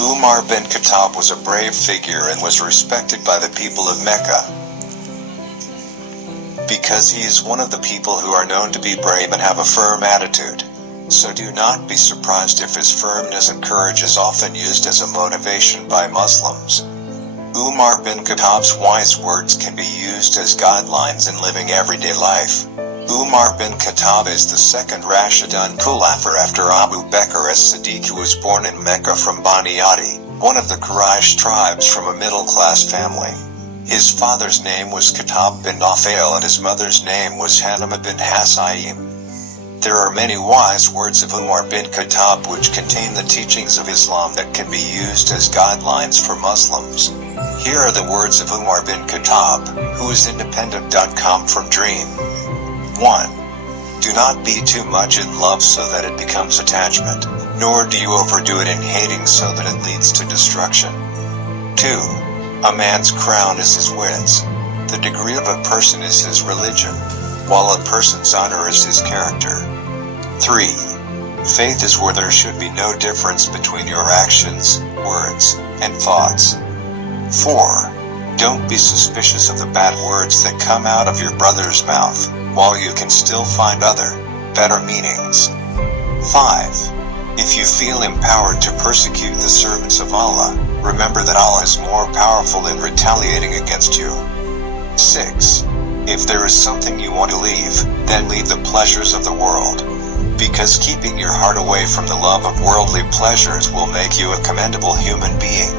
Umar bin Khattab was a brave figure and was respected by the people of Mecca, because he is one of the people who are known to be brave and have a firm attitude. So do not be surprised if his firmness and courage is often used as a motivation by Muslims. Umar bin Khattab's wise words can be used as guidelines in living everyday life. Umar bin Khattab is the second Rashidun Khulafa after Abu Bakr as-Siddiq, who was born in Mecca from Bani Adi, one of the Quraysh tribes from a middle-class family. His father's name was Khattab bin Nafail and his mother's name was Hanama bin Hasaim. There are many wise words of Umar bin Khattab which contain the teachings of Islam that can be used as guidelines for Muslims. Here are the words of Umar bin Khattab, who is independent.com from Dream. 1. Do not be too much in love so that it becomes attachment, nor do you overdo it in hating so that it leads to destruction. 2. A man's crown is his wits. The degree of a person is his religion, while a person's honor is his character. 3. Faith is where there should be no difference between your actions, words, and thoughts. 4. Don't be suspicious of the bad words that come out of your brother's mouth, while you can still find other, better meanings. 5. If you feel empowered to persecute the servants of Allah, remember that Allah is more powerful in retaliating against you. 6. If there is something you want to leave, then leave the pleasures of the world, because keeping your heart away from the love of worldly pleasures will make you a commendable human being.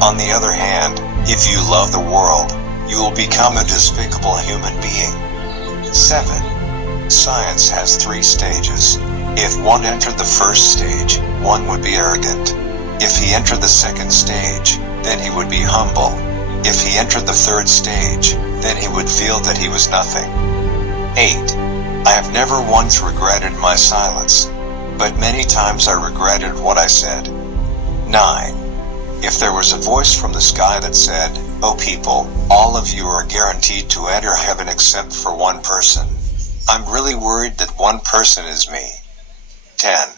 On the other hand, if you love the world, you will become a despicable human being. 7. Science has 3 stages. If one entered the first stage, one would be arrogant. If he entered the second stage, then he would be humble. If he entered the third stage, then he would feel that he was nothing. 8. I have never once regretted my silence, but many times I regretted what I said. 9. If there was a voice from the sky that said, "O people, all of you are guaranteed to enter heaven except for one person," I'm really worried that one person is me. 10.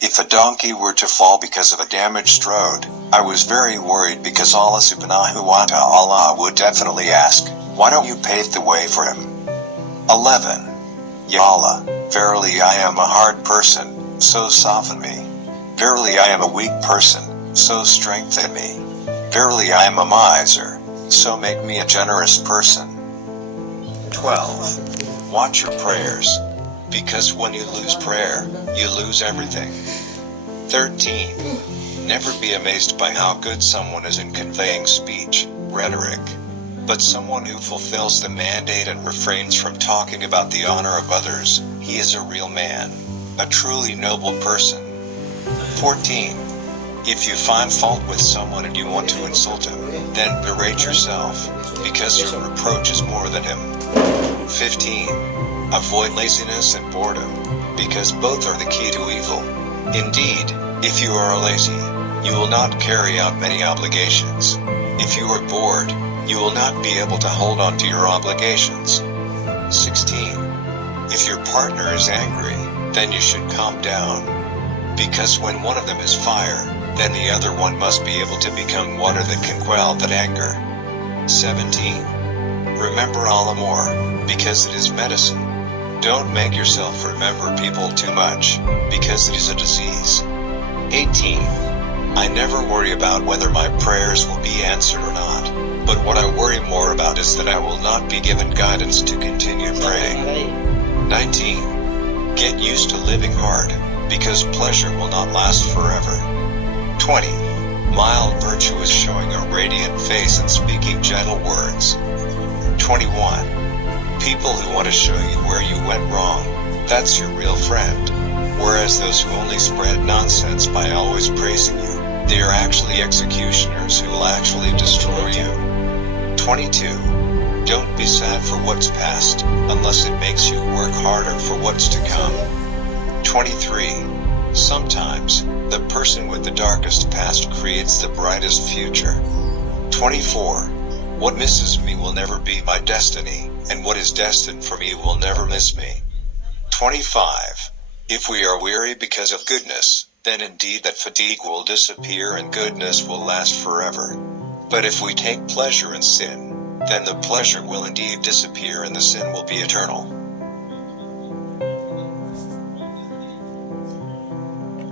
If a donkey were to fall because of a damaged road, I was very worried because Allah subhanahu wa ta'ala would definitely ask, "Why don't you pave the way for him?" 11. Ya Allah, verily I am a hard person, so soften me. Verily I am a weak person, so strengthen me. Verily I am a miser, so make me a generous person. 12. Watch your prayers, because when you lose prayer, you lose everything. 13. Never be amazed by how good someone is in conveying speech, rhetoric, but someone who fulfills the mandate and refrains from talking about the honor of others, he is a real man, a truly noble person. 14. If you find fault with someone and you want to insult him, then berate yourself, because your reproach is more than him. 15. Avoid laziness and boredom, because both are the key to evil. Indeed, if you are lazy, you will not carry out many obligations. If you are bored, you will not be able to hold on to your obligations. 16. If your partner is angry, then you should calm down, because when one of them is fire, then the other one must be able to become water that can quell that anger. 17. Remember Allah more, because it is medicine. Don't make yourself remember people too much, because it is a disease. 18. I never worry about whether my prayers will be answered or not, but what I worry more about is that I will not be given guidance to continue praying. 19. Get used to living hard, because pleasure will not last forever. 20. Mild virtue is showing a radiant face and speaking gentle words. 21. People who want to show you where you went wrong, that's your real friend. Whereas those who only spread nonsense by always praising you, they are actually executioners who will actually destroy you. 22. Don't be sad for what's past, unless it makes you work harder for what's to come. 23. Sometimes, the person with the darkest past creates the brightest future. 24. What misses me will never be my destiny, and what is destined for me will never miss me. 25. If we are weary because of goodness, then indeed that fatigue will disappear and goodness will last forever. But if we take pleasure in sin, then the pleasure will indeed disappear and the sin will be eternal.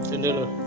Sendiri.